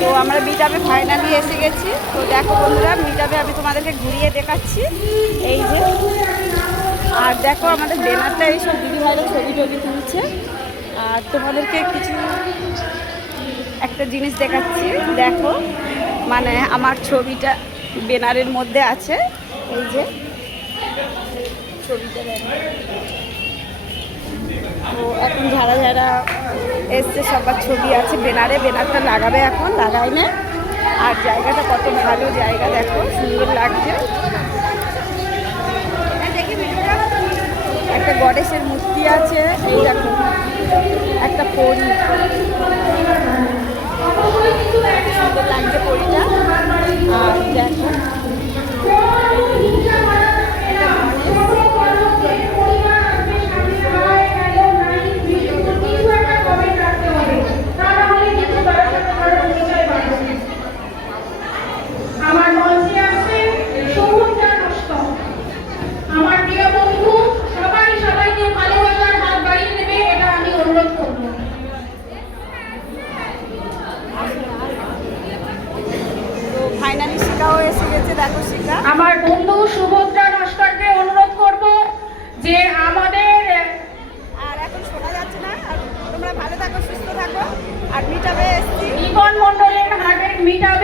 তো আমরা মিটআপে ফাইনালি এসে গেছি। তো দেখো বন্ধুরা, মিটআপে আমি তোমাদেরকে ঘুরিয়ে দেখাচ্ছি। এই যে, আর দেখো আমাদের ব্যানারটা এইসব দিদিভাইরা ছবি টবি তুলছে। আর তোমাদেরকে কিছু একটা জিনিস দেখাচ্ছি, দেখো মানে আমার ছবিটা ব্যানারের মধ্যে আছে। এই যে ছবিটা দেখো। তো এখন যারা যারা এসছে সবার ছবি আছে ব্যানারে, ব্যানারটা লাগাবে, এখন লাগাই না। আর জায়গাটা কত ভালো জায়গা, দেখো সুন্দর লাগছে। একটা গণেশের মূর্তি আছে, এই দেখো একটা পরী, সুন্দর লাগছে পরীটা। আর দেখো ফাইনালি শিখাও এসে গেছে, দেখো শিখা। আমার বন্ধু সুভদ্রা নস্করকে অনুরোধ করব যে আমাদের আর এখন শোনা যাচ্ছে না। আর তোমরা ভালো থাকো, সুস্থ থাকো। আর মিটআপে এসছি, ইকন মন্ডলের হাটের মিটআপ